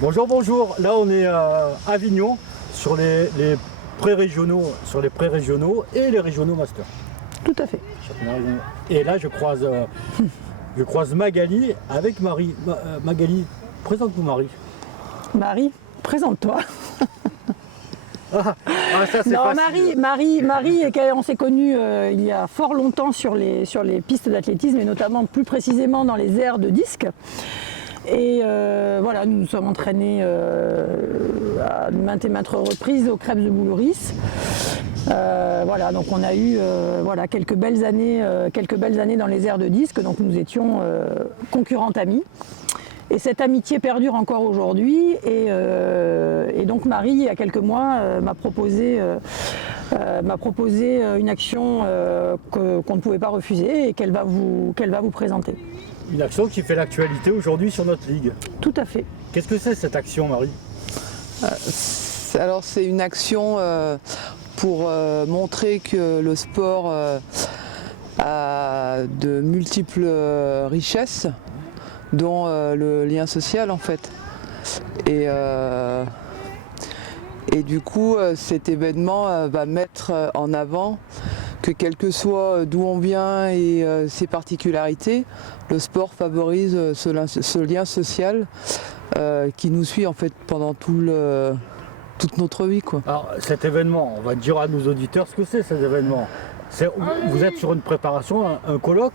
Bonjour, bonjour. Là, on est à Avignon sur les pré-régionaux, et les régionaux masters. Tout à fait. Et là, je croise Magali avec Marie. Magali, présente-nous Marie. Marie, présente-toi. Ça, c'est non, facile. Marie, on s'est connus il y a fort longtemps sur les pistes d'athlétisme et notamment plus précisément dans les aires de disque. Et voilà, nous nous sommes entraînés à maintes et maintes reprises au Krebs de Boulouris. Voilà, donc on a eu quelques belles années dans les aires de disque, donc nous étions concurrentes amies. Et cette amitié perdure encore aujourd'hui et donc Marie, il y a quelques mois, m'a proposé une action qu'on ne pouvait pas refuser et qu'elle va vous présenter. Une action qui fait l'actualité aujourd'hui sur notre ligue. Tout à fait. Qu'est-ce que c'est cette action, Marie? Alors c'est une action pour montrer que le sport a de multiples richesses, dont le lien social en fait. Et du coup cet événement va mettre en avant que quel que soit d'où on vient et ses particularités, le sport favorise ce lien social qui nous suit en fait pendant toute notre vie, quoi. Alors cet événement, on va dire à nos auditeurs ce que c'est cet événement. Vous êtes sur une préparation, un colloque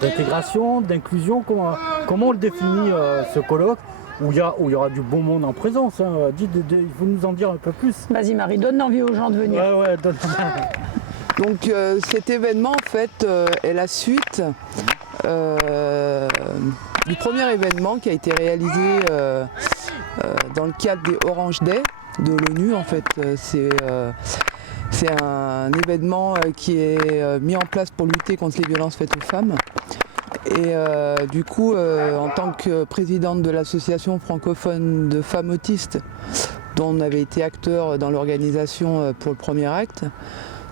d'intégration, d'inclusion, comment on le définit ce colloque où il y aura du bon monde en présence, hein. Il faut nous en dire un peu plus. Vas-y Marie, donne envie aux gens de venir. Ouais, donne. Donc cet événement en fait est la suite du premier événement qui a été réalisé dans le cadre des Orange Day de l'ONU. En fait, c'est un événement qui est mis en place pour lutter contre les violences faites aux femmes. Et du coup, en tant que présidente de l'association francophone de femmes autistes, dont on avait été acteur dans l'organisation pour le premier acte,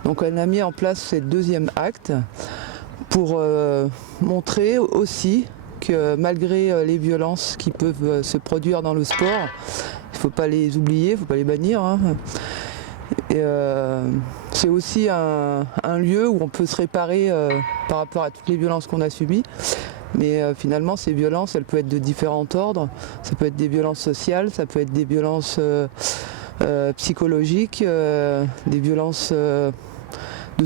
donc on a mis en place ce deuxième acte pour montrer aussi que malgré les violences qui peuvent se produire dans le sport, il ne faut pas les oublier, il ne faut pas les bannir, hein. Et c'est aussi un lieu où on peut se réparer par rapport à toutes les violences qu'on a subies. Mais finalement, ces violences, elles peuvent être de différents ordres. Ça peut être des violences sociales, ça peut être des violences psychologiques, des violences de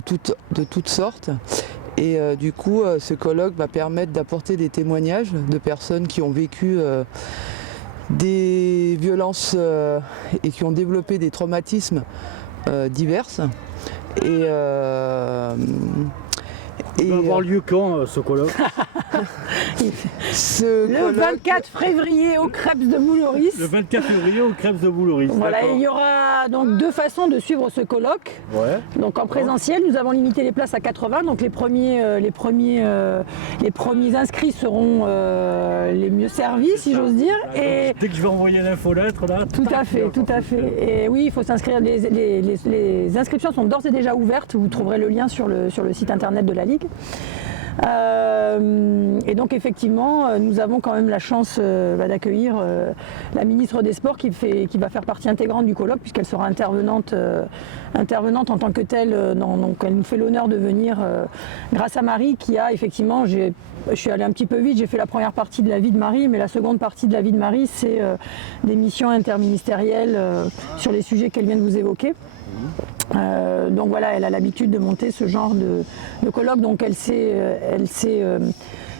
toutes sortes. Et du coup, ce colloque va permettre d'apporter des témoignages de personnes qui ont vécu des violences et qui ont développé des traumatismes divers. Il va avoir lieu quand ce colloque? Le 24 février au Krebs de Boulouris. Le 24 février au Krebs de Boulouris. Voilà, il y aura donc deux façons de suivre ce colloque. Ouais. Donc en présentiel, nous avons limité les places à 80. Donc les premiers inscrits seront les mieux servis, si j'ose dire. Et dès que je vais envoyer l'infolettre là. Tout à fait. Et oui, il faut s'inscrire. Les inscriptions sont d'ores et déjà ouvertes. Vous trouverez le lien sur le site internet de la Ligue. Et donc effectivement, nous avons quand même la chance d'accueillir la ministre des Sports qui va faire partie intégrante du colloque puisqu'elle sera intervenante en tant que telle. Donc elle nous fait l'honneur de venir grâce à Marie qui a effectivement, je suis allée un petit peu vite, j'ai fait la première partie de la vie de Marie, mais la seconde partie de la vie de Marie, c'est des missions interministérielles sur les sujets qu'elle vient de vous évoquer. Donc voilà, elle a l'habitude de monter ce genre de colloque, donc elle sait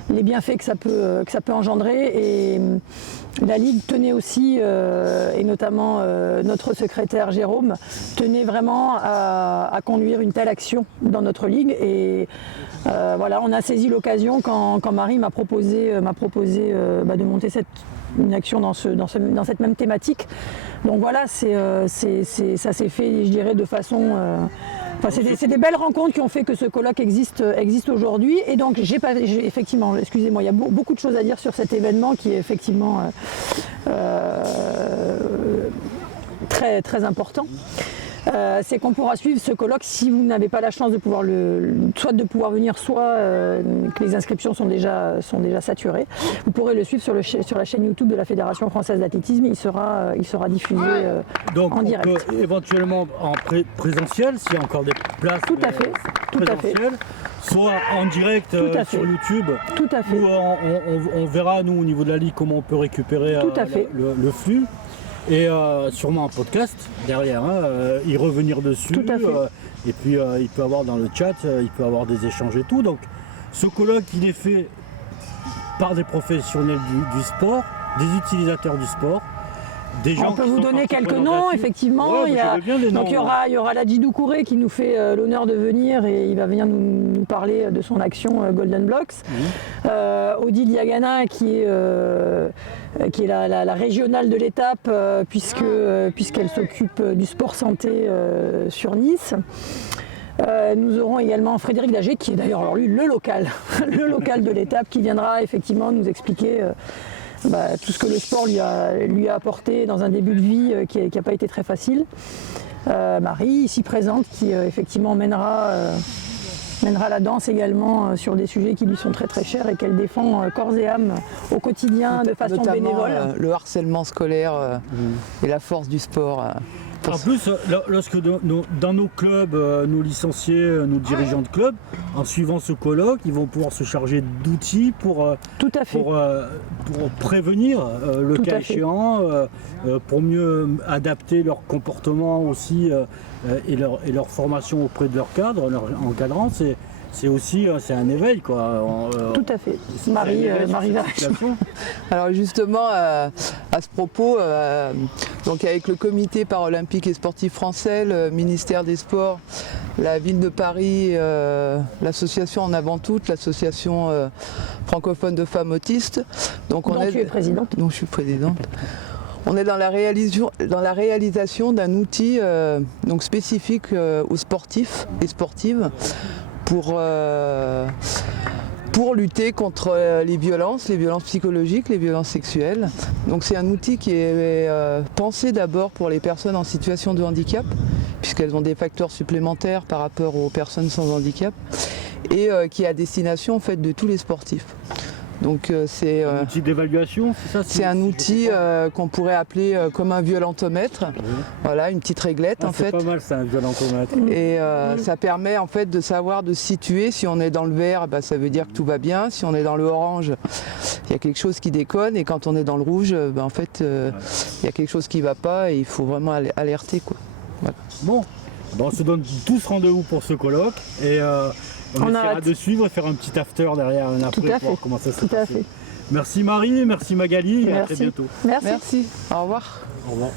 les bienfaits que ça peut engendrer. Et la Ligue tenait aussi, et notamment notre secrétaire Jérôme, tenait vraiment à conduire une telle action dans notre Ligue. Et voilà, on a saisi l'occasion quand Marie m'a proposé de monter une action dans cette même thématique. Donc voilà, ça s'est fait, je dirais, de façon... c'est des belles rencontres qui ont fait que ce colloque existe aujourd'hui. Et donc, effectivement, excusez-moi, il y a beaucoup de choses à dire sur cet événement qui est effectivement très, très important. c'est qu'on pourra suivre ce colloque si vous n'avez pas la chance de pouvoir soit de pouvoir venir, soit que les inscriptions sont déjà saturées. Vous pourrez le suivre sur la chaîne YouTube de la Fédération française d'athlétisme. Il sera diffusé Donc en direct. Donc éventuellement en présentiel, s'il y a encore des places. Tout à fait. Soit en direct sur YouTube. Tout à fait. Où on verra, nous, au niveau de la Ligue, comment on peut récupérer le flux. Et sûrement un podcast derrière, y revenir dessus. Tout à fait. Et puis il peut avoir dans le chat, il peut avoir des échanges et tout. Donc ce colloque, il est fait par des professionnels du sport, des utilisateurs du sport. On peut vous donner quelques noms, effectivement. Ouais, donc il y aura Ladji Doucouré qui nous fait l'honneur de venir et il va venir nous parler de son action Golden Blocks. Odile Diagana qui est la régionale de l'étape puisqu'elle s'occupe du sport santé sur Nice. Nous aurons également Frédéric Dager qui est d'ailleurs alors lui le local de l'étape qui viendra effectivement nous expliquer tout ce que le sport lui a apporté dans un début de vie qui n'a pas été très facile. Marie, ici présente, qui effectivement mènera la danse également sur des sujets qui lui sont très très chers et qu'elle défend corps et âme au quotidien de façon bénévole. Le harcèlement scolaire et la force du sport. En plus, lorsque dans nos clubs, nos licenciés, nos dirigeants de clubs, en suivant ce colloque, ils vont pouvoir se charger d'outils pour prévenir le cas échéant, pour mieux adapter leur comportement aussi et leur formation auprès de leur cadre, leur encadrant. C'est aussi un éveil, quoi. Tout à fait. Marie Varech. Alors justement, à ce propos, donc avec le comité paralympique et sportif français, le ministère des Sports, la ville de Paris, l'association En Avant Toutes, l'association francophone de femmes autistes. Donc tu es présidente. Donc je suis présidente. On est dans la réalisation d'un outil donc spécifique aux sportifs et sportives pour lutter contre les violences psychologiques, les violences sexuelles. Donc c'est un outil qui est pensé d'abord pour les personnes en situation de handicap, puisqu'elles ont des facteurs supplémentaires par rapport aux personnes sans handicap, et qui est à destination en fait de tous les sportifs. Donc c'est un outil d'évaluation, c'est ça? C'est un outil qu'on pourrait appeler comme un violentomètre. Voilà, une petite réglette en fait. C'est pas mal ça, un violentomètre. Et ça permet en fait de savoir, de se situer. Si on est dans le vert, ça veut dire que tout va bien. Si on est dans le orange, il y a quelque chose qui déconne. Et quand on est dans le rouge, en fait, il y a quelque chose qui ne va pas et il faut vraiment alerter, quoi. Voilà. Bon, on se donne tous rendez-vous pour ce colloque et on essaiera de suivre et faire un petit after derrière, un après, pour voir comment ça se passe. Merci Marie, merci Magali et à très bientôt. Merci. Au revoir. Au revoir.